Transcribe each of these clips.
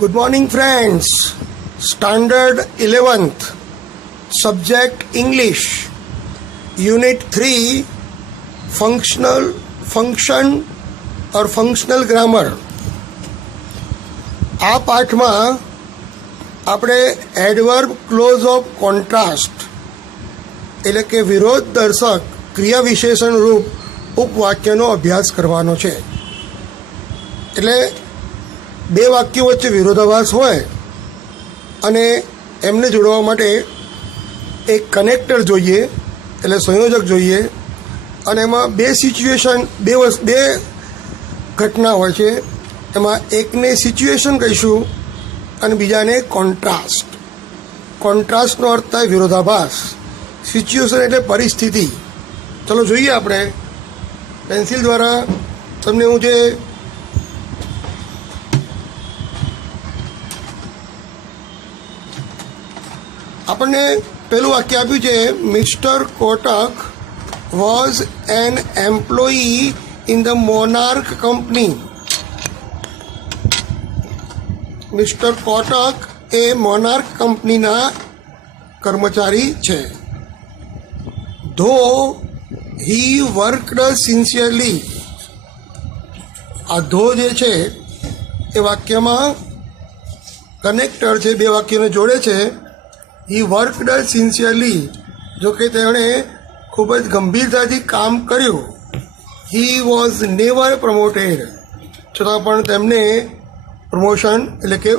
Good morning, friends. Standard 11th, subject English, Unit 3, function or functional grammar. આ પાઠમાં આપણે adverb close of contrast એટલે કે વિરોધ દર્શક ક્રિયા વિશેષણ રૂપ ઉપવાક્યનો અભ્યાસ કરવાનો છે. એટલે બે વાક્યો વચ્ચે વિરોધાભાસ હોય અને એમને જોડવા માટે એક કનેક્ટર જોઈએ એટલે સંયોજક જોઈએ અને એમાં બે સિચ્યુએશન બે ઘટના હોય છે. એમાં એકને સિચ્યુએશન કહીશું અને બીજાને કોન્ટ્રાસ્ટ. કોન્ટ્રાસ્ટનો અર્થ થાય વિરોધાભાસ, સિચ્યુએશન એટલે પરિસ્થિતિ. ચલો જોઈએ આપણે પેન્સિલ દ્વારા તમને હું જે આપણને પેલું વાક્ય આપ્યું છે, mister Kotak was an employee in the monarch company. Mister Kotak A monarch કંપનીના કર્મચારી છે. ધો હી વર્કડ સિન્સિયરલી. આ ધો જે છે એ વાક્યમાં કનેક્ટર છે, બે વાક્યોને જોડે છે. હી વર્કડ સિન્સિયરલી, જો કે તેણે ખૂબ જ ગંભીરતાથી કામ કર્યું. હી વોઝ નેવર પ્રમોટેડ, છતાં પણ તેમને પ્રમોશન એટલે કે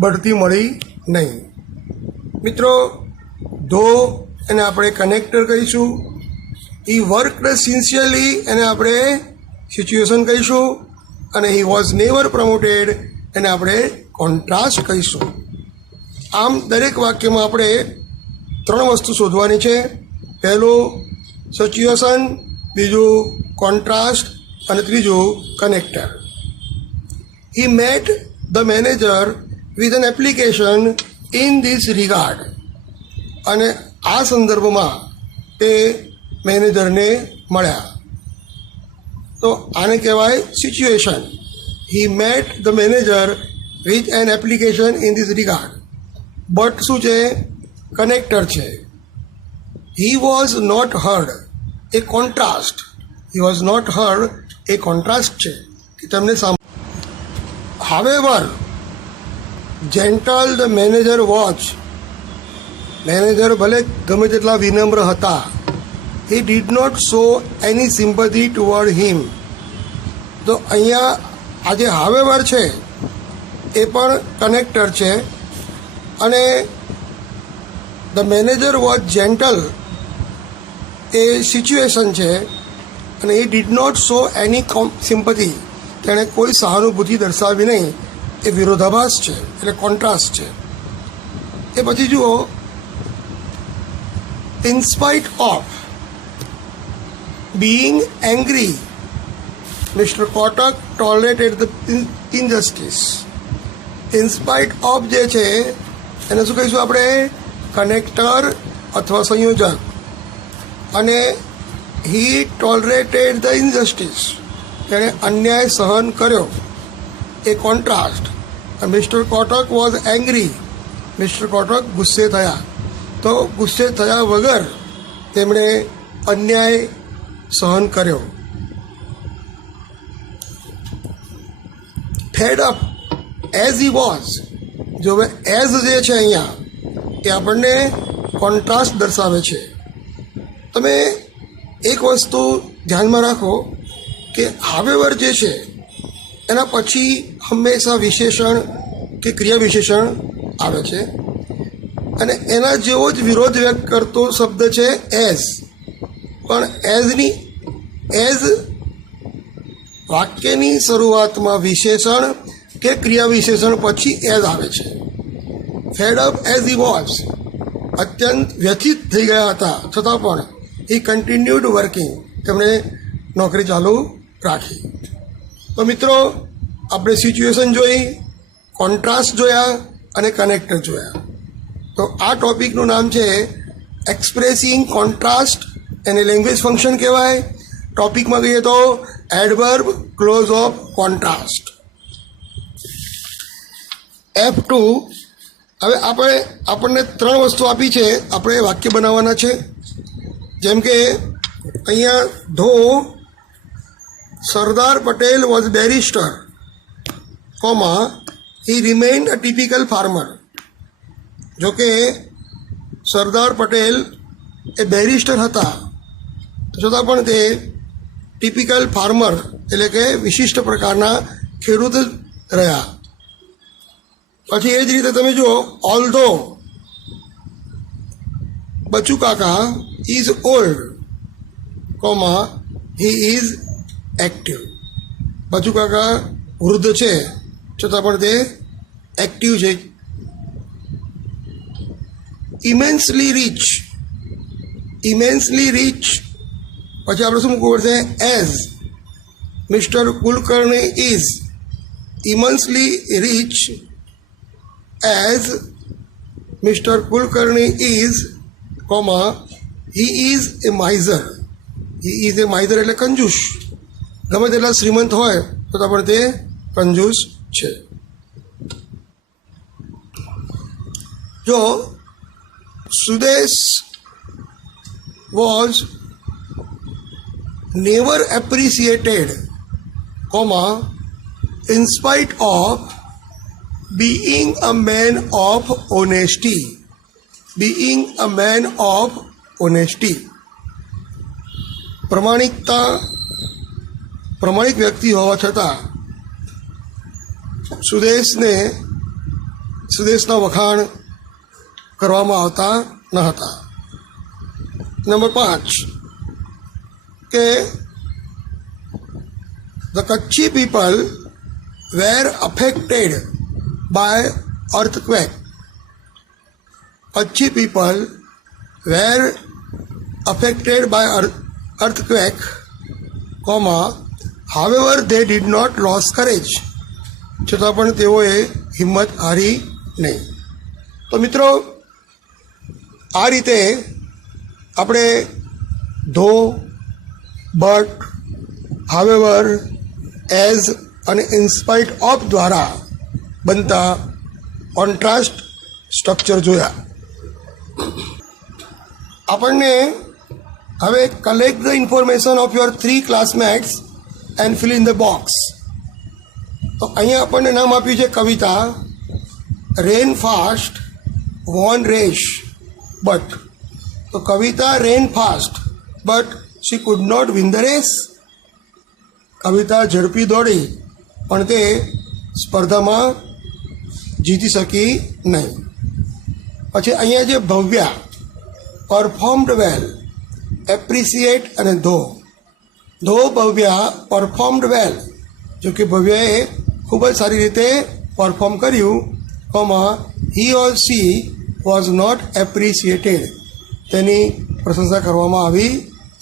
બઢતી મળી નહીં. મિત્રો, ધો એને આપણે કનેક્ટર કહીશું, હી વર્કડ સિન્સિયરલી એને આપણે સિચ્યુએશન કહીશું અને હી વોઝ નેવર પ્રમોટેડ એને આપણે કોન્ટ્રાસ્ટ કહીશું. આમ દરેક વાક્યમાં આપણે ત્રણ વસ્તુ શોધવાની છે. પહેલું સિચ્યુએશન, બીજું કોન્ટ્રાસ્ટ અને ત્રીજું connector. He met the manager with an application in this regard. અને આ સંદર્ભમાં તે મેનેજરને મળ્યા. તો આને કહેવાય situation. He met the manager with an application in this regard. But શું છે? કનેક્ટર છે. હી વોઝ નોટ હર્ડ, એ contrast. He was not heard એ કોન્ટ્રાસ્ટ છે કે તમને however gentle the manager was. Manager ભલે ગમે તેટલા વિનમ્ર હતા. He did not show any sympathy toward હિમ. તો અહીંયા આ જે હાવેવર છે એ પણ કનેક્ટર છે અને ધ મેનેજર વોઝ જેન્ટલ એ સિચ્યુએશન છે અને એ did not show any sympathy, તેણે કોઈ સહાનુભૂતિ દર્શાવી નહીં, એ વિરોધાભાસ છે એટલે કોન્ટ્રાસ્ટ છે. એ પછી જુઓ, in spite of being angry mister Kotak tolerated the injustice. In spite of જે છે એને શું કહીશું આપણે? કનેક્ટર અથવા સંયોજક. અને હી ટોલરેટેડ ધ ઇનજસ્ટિસ, તેણે અન્યાય સહન કર્યો, એ contrast. Mister Kotak was angry, mister Kotak ગુસ્સે થયા. તો ગુસ્સે થયા વગર તેમણે અન્યાય સહન કર્યો. Fed up as he was. જો હવે એઝ જે છે અહીંયા એ આપણને કોન્ટ્રાસ્ટ દર્શાવે છે. તમે એક વસ્તુ ધ્યાનમાં રાખો કે હાવેવર જે છે એના પછી હંમેશા વિશેષણ કે ક્રિયા વિશેષણ આવે છે અને એના જેવો જ વિરોધ વ્યક્ત કરતો શબ્દ છે એઝ. પણ એઝ વાક્યની શરૂઆતમાં વિશેષણ કે ક્રિયા વિશેષણ પછી એઝ આવે છે. Fed up as he was, અત્યંત વ્યથિત થઈ ગયા હતા છતાં પણ હી કન્ટિન્યુડ વર્કિંગ, તેમણે નોકરી ચાલુ રાખી. તો મિત્રો, આપણે સિચ્યુએશન જોઈ, કોન્ટ્રાસ્ટ જોયા અને કનેક્ટર જોયા. તો આ ટોપિકનું નામ છે એક્સપ્રેસિંગ કોન્ટ્રાસ્ટ, એને લેંગ્વેજ ફંક્શન કહેવાય. ટોપિકમાં કહીએ તો adverb close of contrast. F2 હવે આપણને 3 વસ્તુ આપી છે, આપણે વાક્ય બનાવવાના છે. જેમ કે અહીંયા though Sardar Patel was barrister, comma he remained a typical farmer. જો કે સરદાર પટેલ એ બેરિસ્ટર હતા છતાં પણ તે ટિપિકલ ફાર્મર એટલે કે વિશિષ્ટ પ્રકારના ખેડૂત જ રહ્યા. પછી એ જ રીતે તમે જુઓ, ઓલ્ધો બચુ કાકા is old, comma he is active. Bachu કાકા વૃદ્ધ છે છતાં પણ તે એક્ટિવ છે. ઇમેન્સલી રીચ, ઇમેન્સલી રીચ પછી આપણે શું મૂકવું પડશે? As mister Kulkarni is immensely rich as mister Kulkarni is, comma he is a miser. He is a miser એટલે કંજૂસ. ગમે તેટલા શ્રીમંત હોય તો પણ તે કંજૂસ છે. જો Sudesh was never appreciated, comma, in spite of being a man of honesty. Being a man of honesty. પ્રમાણિક વ્યક્તિ હોવા છતાં સુદેશના વખાણ કરવામાં આવતા ન હતા. નંબર 5 કે the Kutchi people were affected by earthquake. Kutchi people were affected by earthquake, comma, however they did not lose courage. છતાં પણ તેઓએ હિંમત હારી નહીં. તો મિત્રો, આ રીતે આપણે ધો, બટ, હાવેવર, એઝ અને ઇનસ્પાઇટ ઓફ દ્વારા બનતા કોન્ટ્રાસ્ટ સ્ટ્રક્ચર જોયા. આપણને હવે collect the information of your 3 classmates and fill in the box. તો અહીંયા આપણને નામ આપ્યું છે Kavita. Ran fast won race but. તો Kavita ran fast but she could not win the race. Kavita ઝડપી દોડી પણ તે સ્પર્ધામાં જીતી શકી નહીં. પછી અહીંયા જે ભવ્યા, પરફોર્મ્ડ વેલ, એપ્રિસિએટ અને ધો ભવ્યા પરફોર્મ્ડ વેલ. જો કે ભવ્યાએ ખૂબ જ સારી રીતે પરફોર્મ કર્યું, comma he or she was not appreciated. તેની પ્રશંસા કરવામાં આવી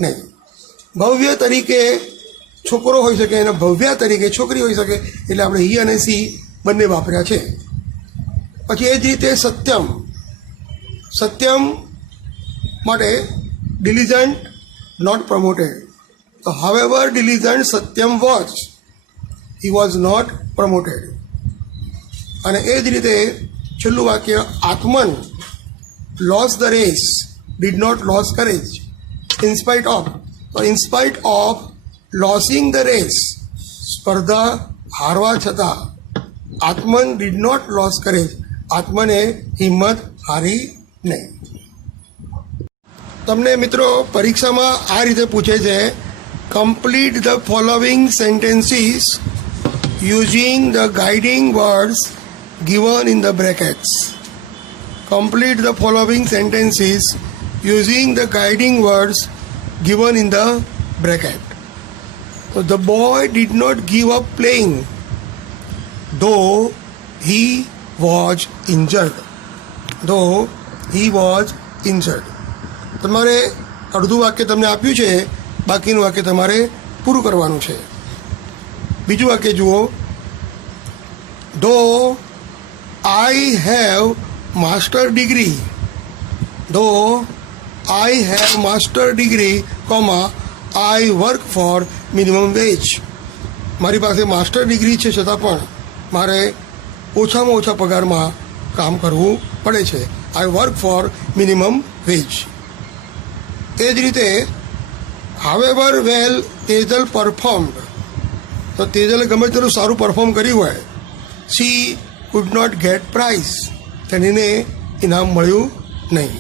નહીં. ભવ્ય તરીકે છોકરો હોઈ શકે અને ભવ્યા તરીકે છોકરી હોઈ શકે, એટલે આપણે હી અને સી બંને વાપર્યા છે. પછી એ જ રીતે સત્યમ માટે ડિલિજન્ટ નોટ પ્રમોટેડ. તો however diligent Satyam was, he was not promoted. અને એ જ રીતે છેલ્લું વાક્ય Atman lose the race did not lose courage in spite of. તો in spite of losing the race, સ્પર્ધા હારવા છતાં Atman did not lose courage, આત્મને હિંમત હારી નહીં. તમને મિત્રો પરીક્ષામાં આ રીતે પૂછે છે, complete the following sentences using the guiding words given in the brackets. Complete the following sentences using the guiding words given in the bracket. So the boy did not give up playing though he was injured. Though he was injured. તમારે અડધું વાક્ય તમને આપ્યું છે, બાકીનું વાક્ય તમારે પૂરું કરવાનું છે. બીજું વાક્ય જુઓ, though I have master degree. Though I have master degree, comma, I work for minimum wage. મારી પાસે માસ્ટર ડિગ્રી છે છતાં પણ મારે ઓછામાં ઓછા પગારમાં કામ કરવું પડે છે. I work for minimum wage. એ જ રીતે હાવેવર વેલ તેજલ પરફોર્મડ, તો તેજલે ગમે તેટલું સારું પરફોર્મ કર્યું હોય, she could not get prize, તેણીને ઇનામ મળ્યું નહીં.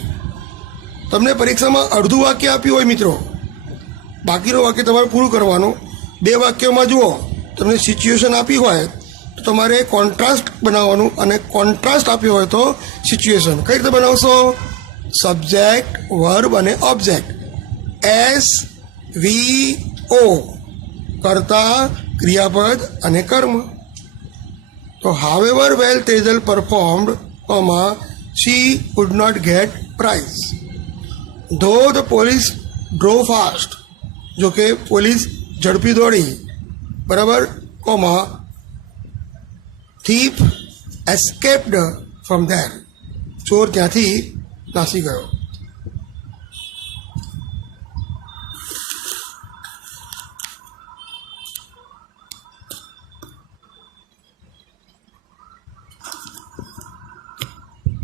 તમને પરીક્ષામાં અડધું વાક્ય આપ્યું હોય મિત્રો, બાકીનું વાક્ય તમારે પૂરું કરવાનું. 2 વાક્યોમાં જુઓ તમને સિચ્યુએશન આપી હોય તો તમારે કોન્ટ્રાસ્ટ બનાવવાનું, અને કોન્ટ્રાસ્ટ આપ્યો હોય તો સિચ્યુએશન. કઈ રીતે બનાવશો? સબ્જેક્ટ, વર્બ અને ઓબ્જેક્ટ. SVO કર્તા, ક્રિયાપદ અને કર્મ. તો however well Tejal performed, she could not get prize. Though the police drove fast, જો કે પોલીસ ઝડપી દોડી, બરાબર, થીફ એસ્કેપ્ડ ફ્રોમ ધેર, ચોર ત્યાંથી નાસી ગયો.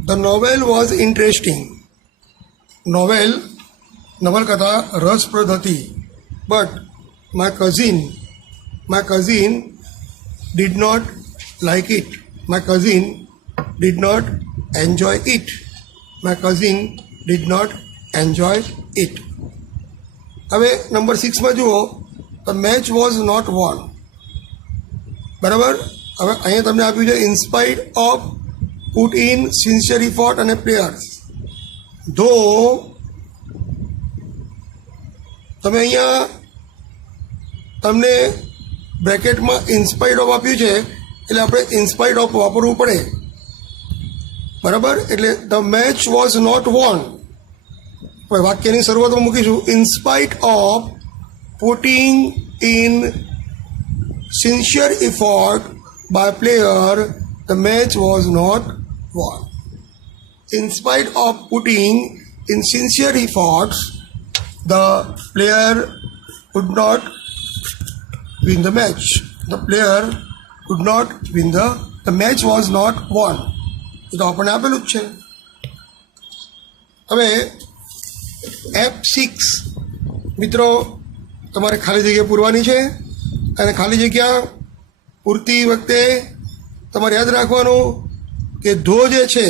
The novel was interesting. નવલકથા રસપ્રદ હતી. But my cousin did not like it. My cousin did not enjoy it. My cousin did not enjoy it. હવે નંબર 6માં જુઓ, the match was not won. બરાબર. હવે અહીંયા તમને આપ્યું છે in spite of put in sincere effort અને પ્લેયર્સ. ધો તમે અહીંયા તમને બ્રેકેટમાં ઇન્સ્પાઇટ ઓફ આપ્યું છે, એટલે આપણે ઇન્સ્પાઇટ ઓફ વાપરવું પડે. બરાબર. એટલે the match was not won. વાક્યની શરૂઆતમાં મૂકીશું in spite of putting in sincere effort by player, the match was not won. In spite of putting in sincere efforts, the player could not win the match. The player could not win the match was not won. એ તો આપણને આપેલું જ છે. હવે F6 મિત્રો, તમારે ખાલી જગ્યા પૂરવાની છે, અને ખાલી જગ્યા પૂરતી વખતે તમારે યાદ રાખવાનું કે ધો જે છે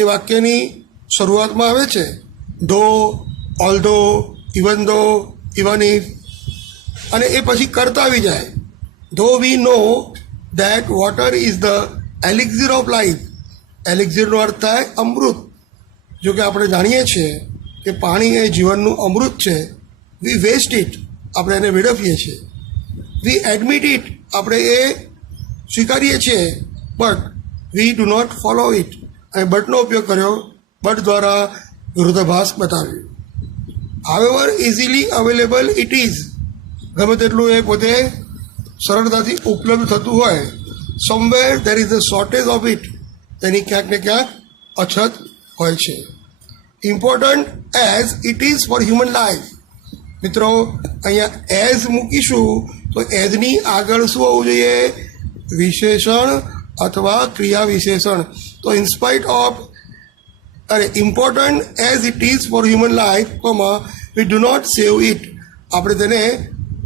એ વાક્યની શરૂઆતમાં આવે છે. Though, although, even though, even if, અને એ પછી કરતા આવી જાય. Though we know that water is the elixir of life. એલિક્ઝિરનો અર્થ થાય અમૃત. જો કે આપણે જાણીએ છીએ કે પાણી એ જીવનનું અમૃત છે. વી વેસ્ટ ઇટ, આપણે એને વેડફીએ છીએ. વી એડમિટ ઇટ, આપણે એ સ્વીકારીએ છીએ. But we do not follow it, અને બટનો ઉપયોગ કર્યો, બટ દ્વારા વિરોધાભાસ બતાવ્યું. However easily available it is, ગમે તેટલું એ પોતે સરળતાથી ઉપલબ્ધ થતું હોય. Somewhere there is a shortage of it, તેની ક્યાંક ને ક્યાંક અછત હોય છે. Important as it is for human life. મિત્રો અહીંયા એઝ મૂકીશું તો એઝની આગળ શું હોવું જોઈએ? વિશેષણ અથવા ક્રિયા વિશેષણ. તો in spite of important as it is for human life, we do not save it, આપણે તેને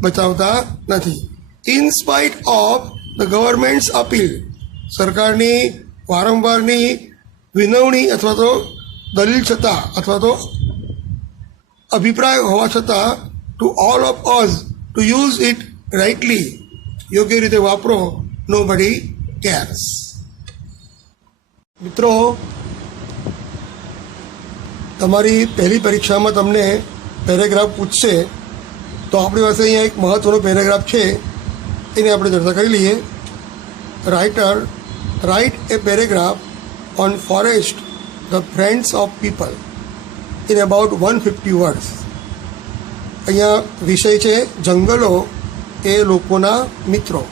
બચાવતા નથી. In spite of the government's appeal, સરકારની વારંવારની વિનવણી અથવા તો દલીલ છતાં અથવા તો અભિપ્રાય હોવા છતાં, to all of us to use it rightly, યોગ્ય રીતે વાપરો, નો બડી કેર્સ. મિત્રો, તમારી પહેલી પરીક્ષામાં તમને પેરેગ્રાફ પૂછશે, તો આપણી પાસે અહીંયા એક મહત્ત્વનો પેરેગ્રાફ છે, એની આપણે ચર્ચા કરી લઈએ. Writer write a paragraph on forest, the friends of people, in about 150 words. અહીંયા વિષય છે જંગલો એ લોકોના મિત્રો.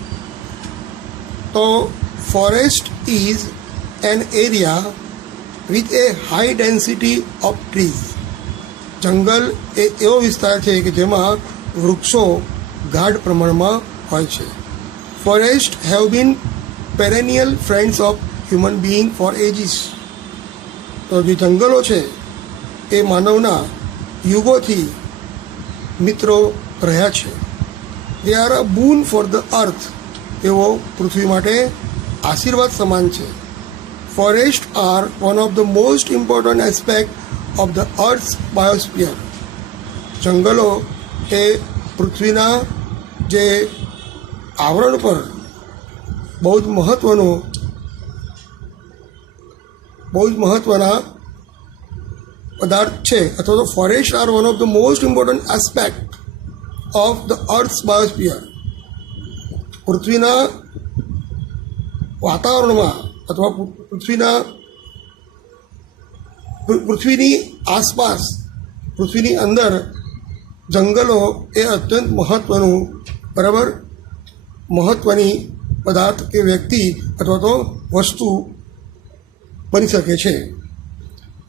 તો forest is an area with a high density of trees. જંગલ એ એવો વિસ્તાર છે કે જેમાં વૃક્ષો ગાઢ પ્રમાણમાં હોય છે. Forest have been perennial friends of human being for ages. તો જે જંગલો છે એ માનવના યુગોથી મિત્રો રહ્યા છે. They are a boon for the earth. તેઓ પૃથ્વી માટે આશીર્વાદ સમાન છે. Forest are one of the most important aspect of the earth's biosphere. જંગલો એ પૃથ્વીના જે આવરણ પર બહુ જ મહત્ત્વના પદાર્થ છે, અથવા તો forest are one of the most important aspect of the earth's biosphere. પૃથ્વીના વાતાવરણમાં અથવા પૃથ્વીની આસપાસ, પૃથ્વીની અંદર જંગલો એ અત્યંત મહત્ત્વની પદાર્થ કે વ્યક્તિ અથવા તો વસ્તુ બની શકે છે.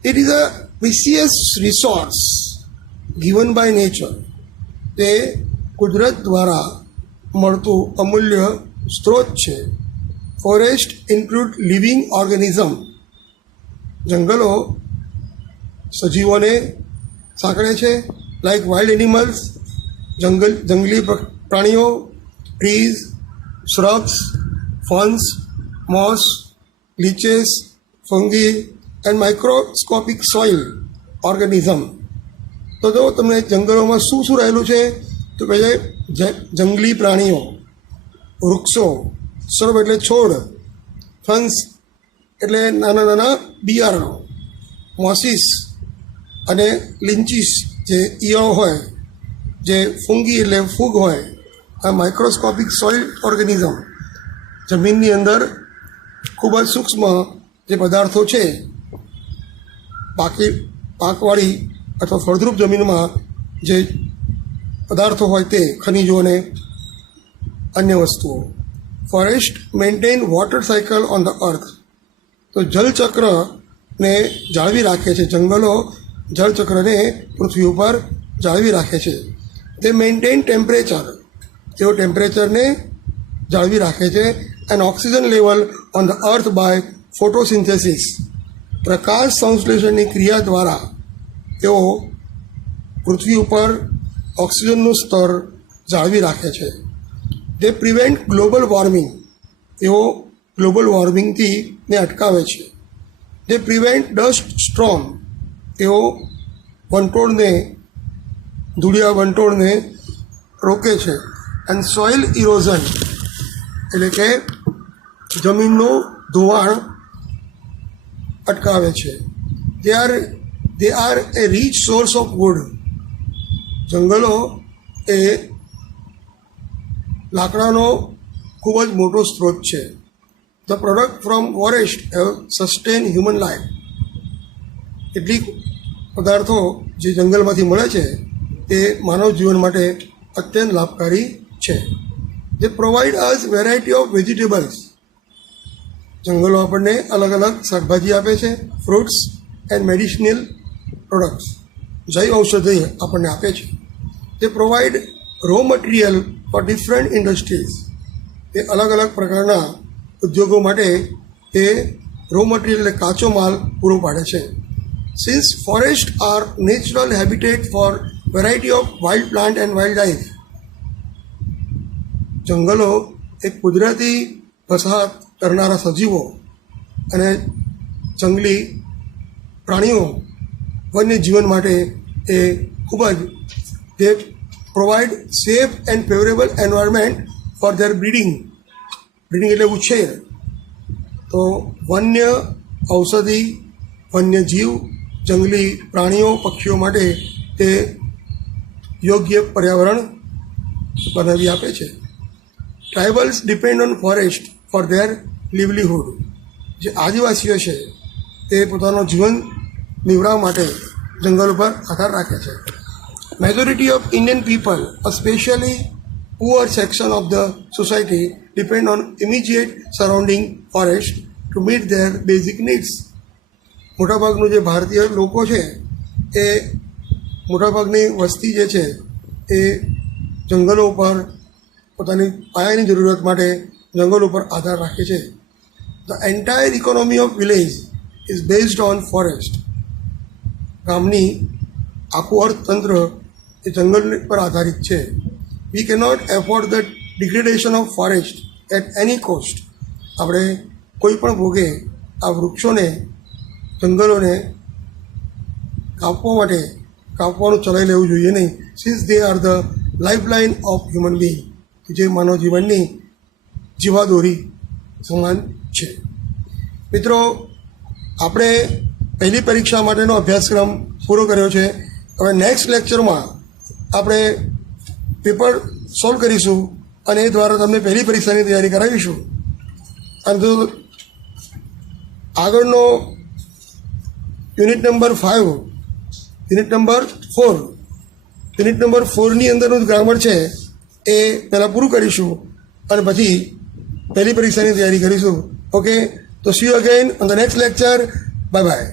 It is a precious resource given by nature. તે કુદરત દ્વારા મળતું અમૂલ્ય સ્ત્રોત છે. Forest include living organism. જંગલો સજીવોને સાંકળે છે, લાઇક વાઇલ્ડ એનિમલ્સ, જંગલી પ્રાણીઓ, trees, shrubs, ferns, moss, leeches, fungi and microscopic soil organism. તો જો તમને જંગલોમાં શું રહેલું છે, તો પહેલે જંગલી પ્રાણીઓ, વૃક્ષો, shrub એટલે છોડ, ફન્સ એટલે નાના બિયારણો, મોસીસ અને લિન્ચીસ જે ઈયળો હોય, જે ફુંગી એટલે ફૂગ હોય, આ માઇક્રોસ્કોપિક સોઇલ ઓર્ગેનિઝમ જમીનની અંદર ખૂબ જ સૂક્ષ્મ જે પદાર્થો છે, પાકવાળી અથવા ફળદ્રુપ જમીનમાં જે પદાર્થો હોય તે ખનિજો અને અન્ય વસ્તુઓ. Forest maintain water cycle on the અર્થ. તો જલચક્રને જાળવી રાખે છે. જંગલો જળચક્રને પૃથ્વી ઉપર જાળવી રાખે છે. તે મેન્ટેન ટેમ્પરેચર. તેઓ ટેમ્પરેચરને જાળવી રાખે છે. And oxygen level on the earth by photosynthesis. પ્રકાશ સંશ્લેષણની ક્રિયા દ્વારા તેઓ પૃથ્વી ઉપર ઓક્સિજનનું સ્તર જાળવી રાખે છે. તે પ્રિવેન્ટ ગ્લોબલ વોર્મિંગ. તેઓ ગ્લોબલ વોર્મિંગથી ને અટકાવે છે. તે પ્રિવેન્ટ ડસ્ટ સ્ટ્રોમ. તેઓ ધૂળિયા વંટોળને રોકે છે. એન્ડ સોઇલ ઇરોઝન એટલે કે જમીનનું ધોવાણ અટકાવે છે. They are a rich source of wood. જંગલો એ લાકડાનો ખૂબ જ મોટો સ્ત્રોત છે. The product from forest have sustain human life. કેટલીક પદાર્થો જે જંગલમાંથી મળે છે તે માનવ જીવન માટે અત્યંત લાભકારી છે. જે provide us variety of vegetables. જંગલો આપણને અલગ અલગ શાકભાજી આપે છે, ફ્રૂટ્સ એન્ડ મેડિસિનલ પ્રોડક્ટ્સ, જૈવ ઔષધિ આપણને આપે છે. તે provide raw material four different industries. તે અલગ અલગ પ્રકારના ઉદ્યોગો માટે તે રો મટીરિયલ એટલે કાચો માલ પૂરો પાડે છે. Since forest are natural habitat for variety of wild plant and wildlife. જંગલો એ કુદરતી વસાહત કરનારા સજીવો અને જંગલી પ્રાણીઓ વન્ય જીવન માટે એ ખૂબ જ તે provide safe and favourable environment four there breeding એટલે ઉછેર. તો વન્ય ઔષધિ, વન્ય જીવ, જંગલી પ્રાણીઓ, પક્ષીઓ માટે તે યોગ્ય પર્યાવરણ બનાવી આપે છે. Tribals depend on forest for their livelihood. જે આદિવાસીઓ છે તે પોતાનો જીવન નિર્વાહ માટે જંગલ ઉપર આધાર રાખે છે. Majority of Indian people, specially poor section of the society, depend on immediate surrounding forest to meet there basic needs. મોટાભાગનું જે ભારતીય લોકો છે એ મોટાભાગની વસ્તી જે છે એ જંગલો ઉપર પોતાની પાયાની જરૂરત માટે જંગલ ઉપર આધાર રાખે છે. The entire economy of village is based on forest. ગામની આખું અર્થતંત્ર એ જંગલ પર આધારિત છે. We cannot afford the degradation of forest at any cost. આપણે કોઈ પણ ભોગે આ વૃક્ષોને, જંગલોને કાપવાનું ચલાવી લેવું જોઈએ નહીં. Since they are the lifeline of human being, જે માનવ જીવનની જીવાદોરી સમાન છે. મિત્રો, આપણે પહેલી પરીક્ષા માટેનો અભ્યાસક્રમ પૂરો કર્યો છે. હવે નેક્સ્ટ લેક્ચરમાં આપણે પેપર સોલ્વ કરીશું અને એ દ્વારા તમને પહેલી પરીક્ષાની તૈયારી કરાવીશું. અને જો આગળનો યુનિટ નંબર 5, યુનિટ નંબર 4ની અંદરનું ગ્રામર છે એ પહેલાં પૂરું કરીશું અને પછી પહેલી પરીક્ષાની તૈયારી કરીશું. ઓકે, તો C you again on the next lecture. Bye bye.